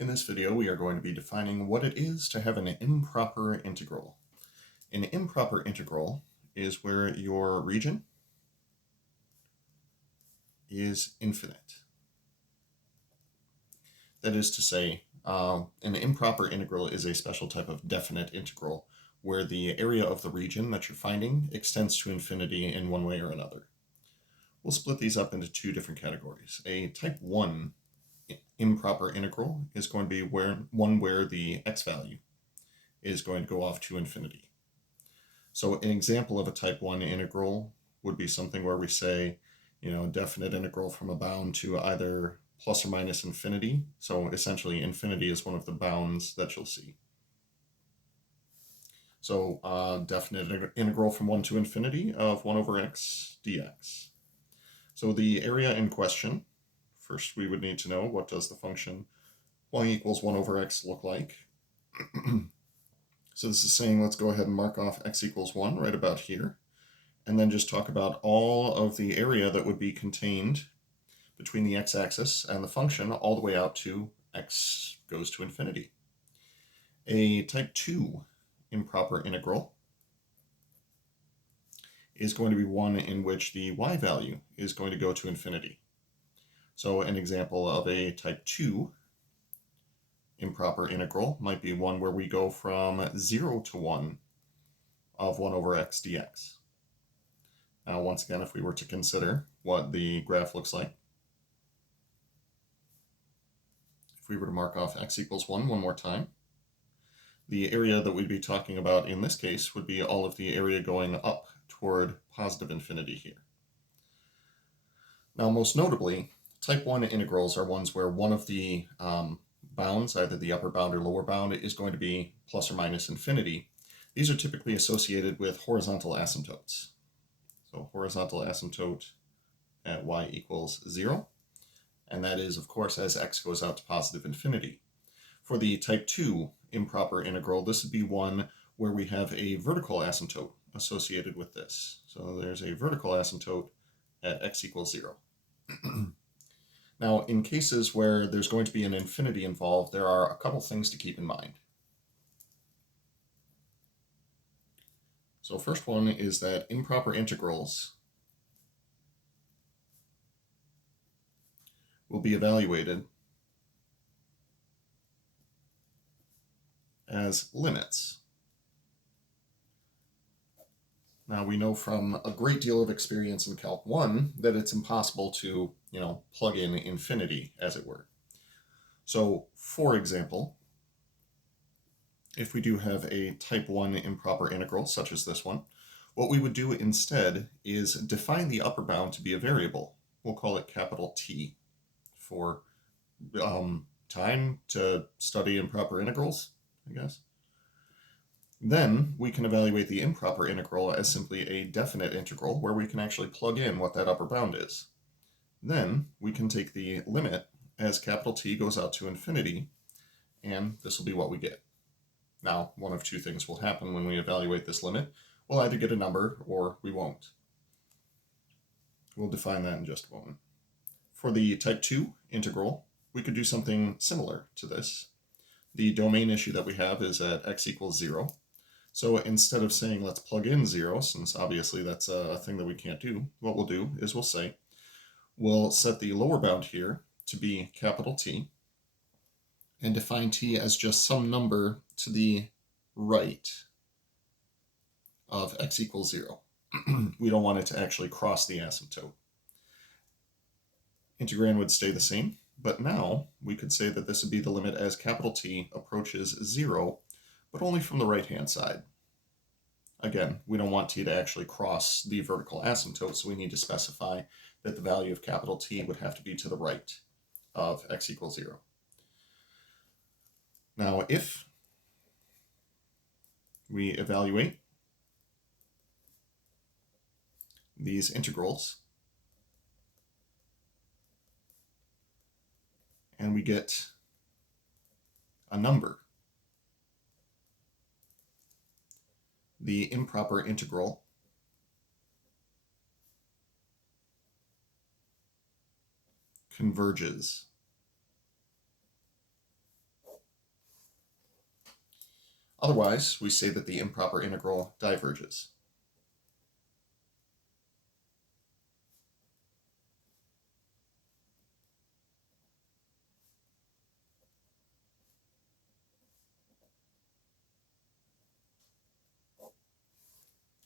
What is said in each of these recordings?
In this video, we are going to be defining what it is to have an improper integral. An improper integral is where your region is infinite. That is to say, an improper integral is a special type of definite integral where the area of the region that you're finding extends to infinity in one way or another. We'll split these up into two different categories. A type 1 improper integral is going to be one where the x value is going to go off to infinity. So an example of a type 1 integral would be something where we say, definite integral from a bound to either plus or minus infinity. So essentially infinity is one of the bounds that you'll see. So definite integral from 1 to infinity of 1 over x dx. So the area in question, first we would need to know, what does the function y equals 1 over x look like? So this is saying let's go ahead and mark off x equals 1 right about here, and then just talk about all of the area that would be contained between the x-axis and the function all the way out to x goes to infinity. A type 2 improper integral is going to be one in which the y value is going to go to infinity. So an example of a type 2 improper integral might be one where we go from 0 to 1 of 1 over x dx. Now once again, if we were to consider what the graph looks like, if we were to mark off x equals 1 one more time, the area that we'd be talking about in this case would be all of the area going up toward positive infinity here. Now most notably, type 1 integrals are ones where one of the bounds, either the upper bound or lower bound, is going to be plus or minus infinity. These are typically associated with horizontal asymptotes. So horizontal asymptote at y equals 0, and that is, of course, as x goes out to positive infinity. For the type 2 improper integral, this would be one where we have a vertical asymptote associated with this. So there's a vertical asymptote at x equals 0. Now, in cases where there's going to be an infinity involved, there are a couple things to keep in mind. So first one is that improper integrals will be evaluated as limits. Now we know from a great deal of experience in Calc 1 that it's impossible to, plug in infinity, as it were. So, for example, if we do have a type 1 improper integral, such as this one, what we would do instead is define the upper bound to be a variable. We'll call it capital T for time to study improper integrals, I guess. Then we can evaluate the improper integral as simply a definite integral where we can actually plug in what that upper bound is. Then we can take the limit as capital T goes out to infinity, and this will be what we get. Now, one of two things will happen when we evaluate this limit. We'll either get a number or we won't. We'll define that in just a moment. For the type 2 integral, we could do something similar to this. The domain issue that we have is at x equals 0. So instead of saying let's plug in 0, since obviously that's a thing that we can't do, what we'll do is we'll say we'll set the lower bound here to be capital T and define t as just some number to the right of x equals 0. We don't want it to actually cross the asymptote. Integrand would stay the same, but now we could say that this would be the limit as capital T approaches 0, but only from the right-hand side. Again, we don't want t to actually cross the vertical asymptote, so we need to specify that the value of capital T would have to be to the right of x equals 0. Now, if we evaluate these integrals and we get a number, the improper integral converges. Otherwise, we say that the improper integral diverges.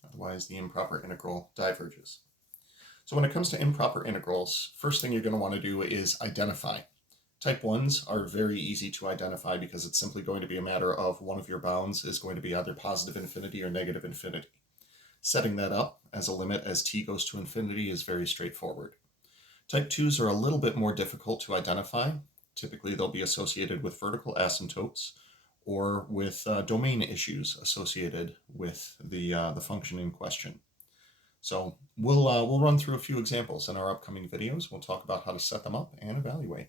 Otherwise, the improper integral diverges. So when it comes to improper integrals, first thing you're going to want to do is identify. Type 1s are very easy to identify because it's simply going to be a matter of one of your bounds is going to be either positive infinity or negative infinity. Setting that up as a limit as t goes to infinity is very straightforward. Type 2s are a little bit more difficult to identify. Typically, they'll be associated with vertical asymptotes or with domain issues associated with the function in question. So we'll run through a few examples in our upcoming videos. We'll talk about how to set them up and evaluate.